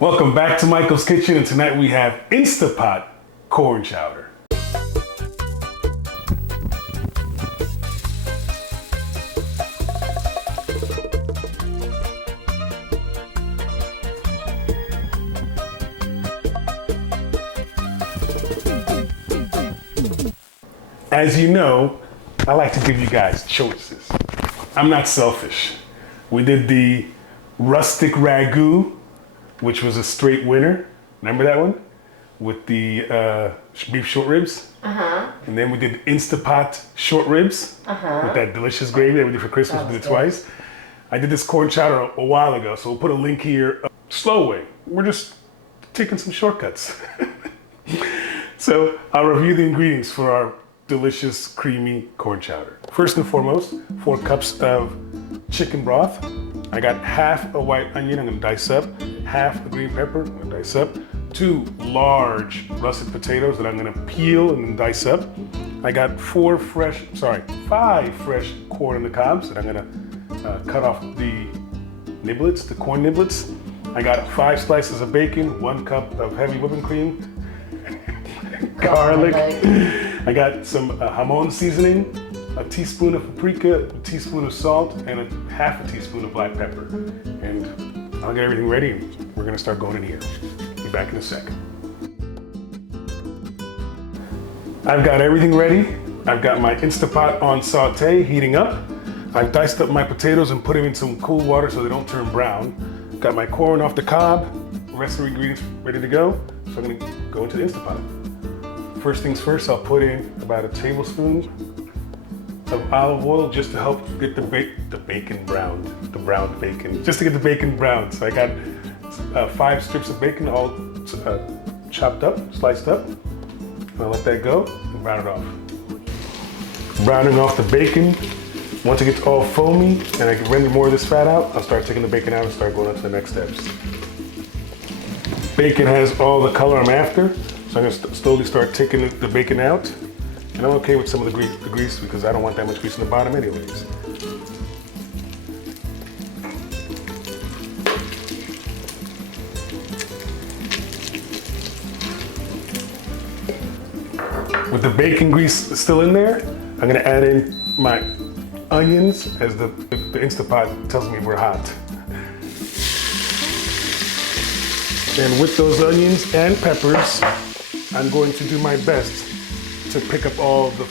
Welcome back to Michael's Kitchen, and tonight we have Instapot corn chowder. As you know, I like to give you guys choices. I'm not selfish. We did the rustic ragu, which was a straight winner. Remember that one? With the beef short ribs. And then we did Instapot short ribs with that delicious gravy that we did for Christmas. We did it twice. I did this corn chowder a while ago, so we'll put a link here. Slow way. We're just taking some shortcuts. So I'll review the ingredients for our delicious creamy corn chowder. First and foremost, 4 cups of chicken broth. I got half a white onion I'm gonna dice up, half a green pepper I'm gonna dice up, 2 large russet potatoes that I'm gonna peel and then dice up. I got 5 fresh corn on the cobs that I'm gonna cut off the niblets, the corn niblets. I got 5 slices of bacon, 1 cup of heavy whipping cream, garlic. I got some jamon seasoning, a teaspoon of paprika, a teaspoon of salt, and a half a teaspoon of black pepper. And I'll get everything ready and we're gonna start going in here. Be back in a second. I've got everything ready. I've got my Instapot on saute heating up. I've diced up my potatoes and put them in some cool water so they don't turn brown. Got my corn off the cob, the rest of the ingredients ready to go. So I'm gonna go into the Instapot. First things first, I'll put in about a tablespoon of olive oil just to help get the bacon browned, the browned bacon, just to get the bacon browned. So I got 5 strips of bacon all chopped up, sliced up. I'll let that go and brown it off. Browning off the bacon. Once it gets all foamy and I can render more of this fat out, I'll start taking the bacon out and start going on to the next steps. Bacon has all the color I'm after. So I'm gonna slowly start taking the bacon out. And I'm okay with some of the grease because I don't want that much grease in the bottom anyways. With the bacon grease still in there, I'm gonna add in my onions as the Instapot tells me we're hot. And with those onions and peppers, I'm going to do my best to pick up all the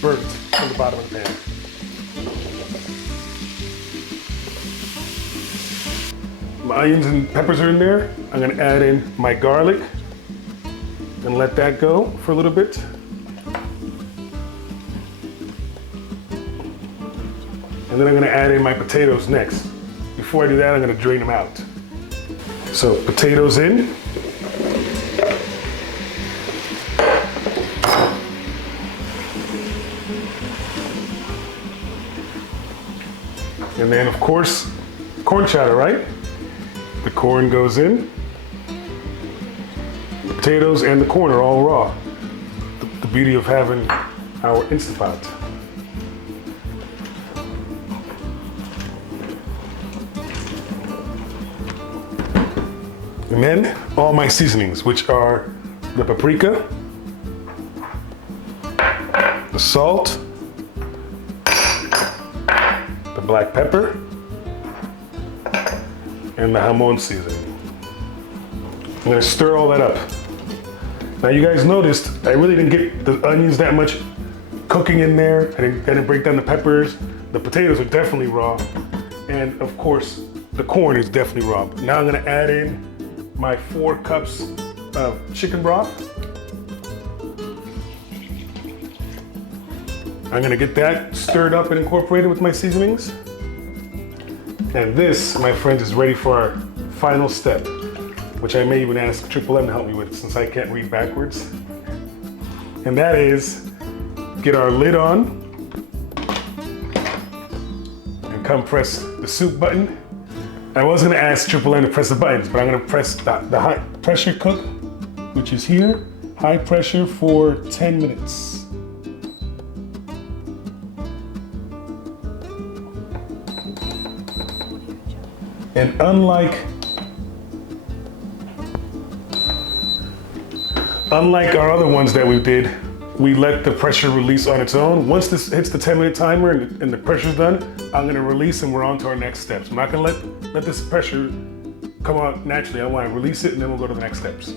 burnt from the bottom of the pan. My onions and peppers are in there. I'm gonna add in my garlic and let that go for a little bit. And then I'm gonna add in my potatoes next. Before I do that, I'm gonna drain them out. So potatoes in. And then, of course, corn chowder, right? The corn goes in. The potatoes and the corn are all raw. The beauty of having our Instapot. And then all my seasonings, which are the paprika, the salt, the black pepper, and the jamon seasoning. I'm gonna stir all that up. Now you guys noticed I really didn't get the onions that much cooking in there. I didn't break down the peppers. The potatoes are definitely raw. And of course, the corn is definitely raw. But now I'm gonna add in my 4 cups of chicken broth. I'm gonna get that stirred up and incorporated with my seasonings. And this, my friends, is ready for our final step, which I may even ask Triple M to help me with since I can't read backwards. And that is, get our lid on and come press the soup button. I was gonna ask Triple M to press the buttons, but I'm gonna press the high pressure cook, which is here, high pressure for 10 minutes. And unlike Unlike our other ones that we did, we let the pressure release on its own. Once this hits the 10-minute timer and the pressure's done, I'm gonna release and we're on to our next steps. I'm not gonna let this pressure come out naturally. I wanna release it and then we'll go to the next steps.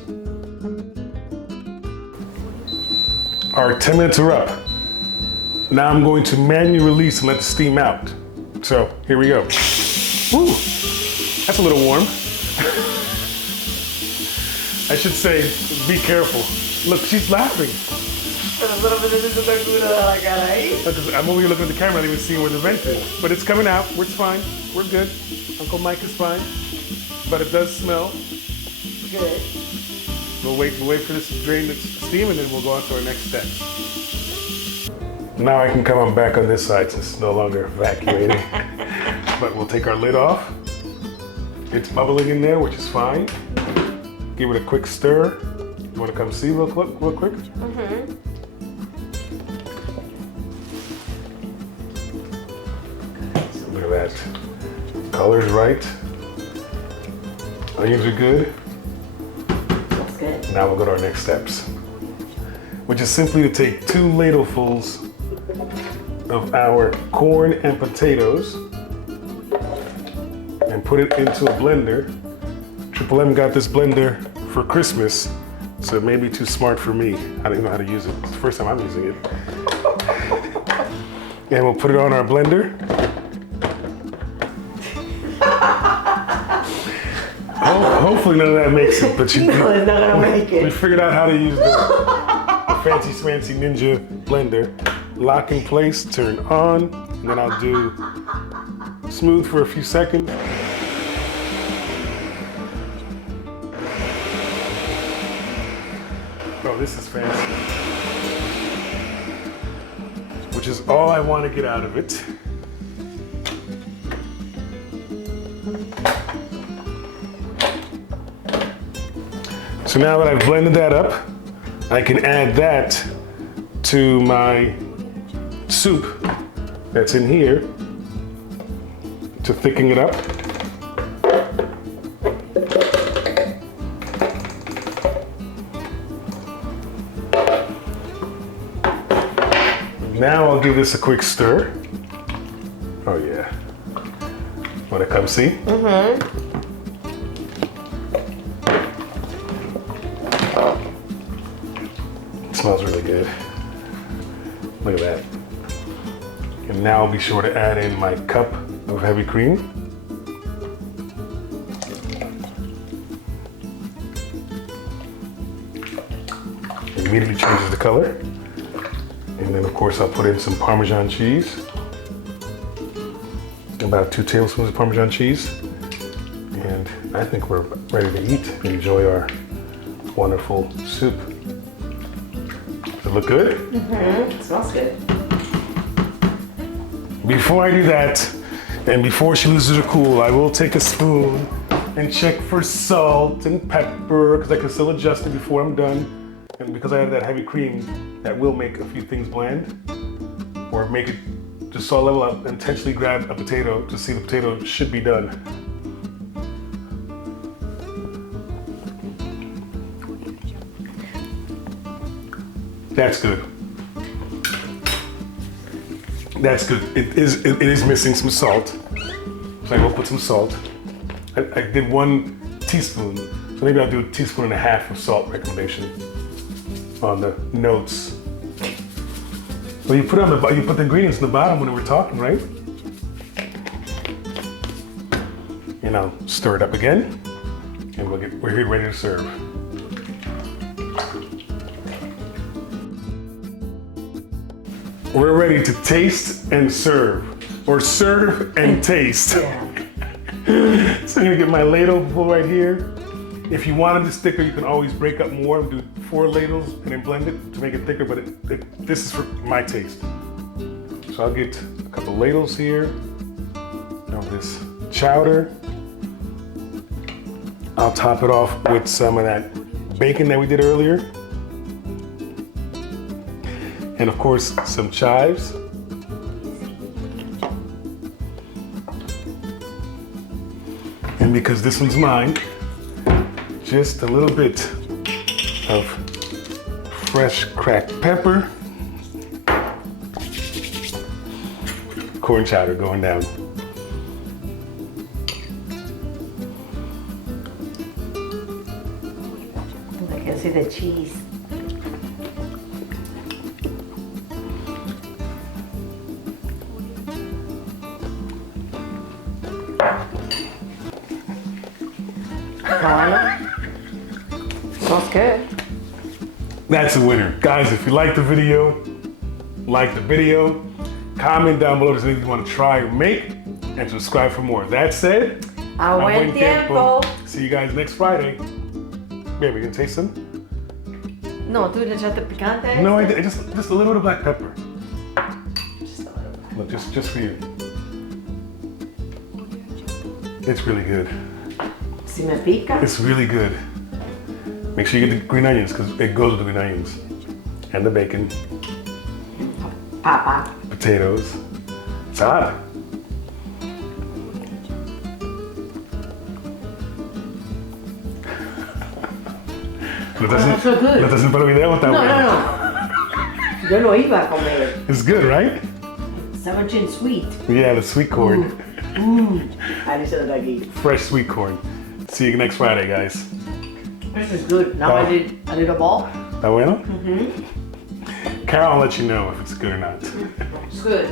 Our 10 minutes are up. Now I'm going to manually release and let the steam out. So here we go. Woo, that's a little warm. I should say, be careful. Look, she's laughing. I'm over here looking at the camera, not even seeing where the vent is. But it's coming out, it's fine, we're good. Uncle Mike is fine, but it does smell. Good. We'll wait for this to drain the steam and then we'll go on to our next steps. Now I can come on back on this side since it's no longer evacuating. But we'll take our lid off. It's bubbling in there, which is fine. Give it a quick stir. You want to come see real quick? Mm-hmm. Look at that. Color's right. Onions are good. Looks good. Now we'll go to our next steps, which is simply to take 2 ladlefuls of our corn and potatoes and put it into a blender. Triple M got this blender for Christmas, so it may be too smart for me. I don't even know how to use it. It's the first time I'm using it. And we'll put it on our blender. Hopefully none of that makes it, but No, it's not gonna make it. We figured out how to use the fancy smancy ninja blender. Lock in place, turn on, and then I'll do smooth for a few seconds. Oh, this is fancy. Which is all I want to get out of it. So now that I've blended that up, I can add that to my soup that's in here to thicken it up. Now I'll give this a quick stir. Oh yeah. Wanna come see? Mm-hmm. It smells really good. Look at that. And now I'll be sure to add in my cup of heavy cream. Immediately changes the color. And then of course I'll put in some Parmesan cheese. About 2 tablespoons of Parmesan cheese. And I think we're ready to eat and enjoy our wonderful soup. Does it look good? Mm-hmm. It smells good. Before I do that, and before she loses her cool, I will take a spoon and check for salt and pepper, because I can still adjust it before I'm done. And because I have that heavy cream, that will make a few things bland, or make it just salt level. I'll intentionally grab a potato to see the potato should be done. That's good. That's good. It is missing some salt, so I will put some salt. I did 1 teaspoon, so maybe I'll do a 1.5 teaspoons of salt recommendation on the notes. Well, you put the ingredients in the bottom when we were talking, right? And I'll stir it up again, and we're here ready to serve. We're ready to taste and serve, or serve and taste. Yeah. So I'm gonna get my ladle full right here. If you wanted this thicker, you can always break up more and do 4 ladles and then blend it to make it thicker, but this is for my taste. So I'll get a couple ladles here of this chowder. I'll top it off with some of that bacon that we did earlier. And of course, some chives. And because this one's mine, just a little bit of fresh cracked pepper. Corn chowder going down. I can see the cheese. Smells good. That's a winner. Guys, if you like the video, comment down below if there's anything you want to try or make, and subscribe for more. That said, A buen tiempo. See you guys next Friday. Baby, you gonna taste some? No, tú le echaste picante. a No, I este? did. Just a little bit of black pepper. Just a little bit. Look, just for you. It's really good. Si me pica. It's really good. Make sure you get the green onions because it goes with the green onions. And the bacon, Papa. potatoes. It's hot. so good. ¿Lo estás haciendo para el video o está No, bueno? no. Yo lo iba a comer. It's good, right? Seventeen sweet. Yeah, the sweet corn. I listen to aquí. Fresh sweet corn. See you next Friday, guys. This is good. Now I did a little ball. ¿Está bueno? Carol will let you know if it's good or not. It's good.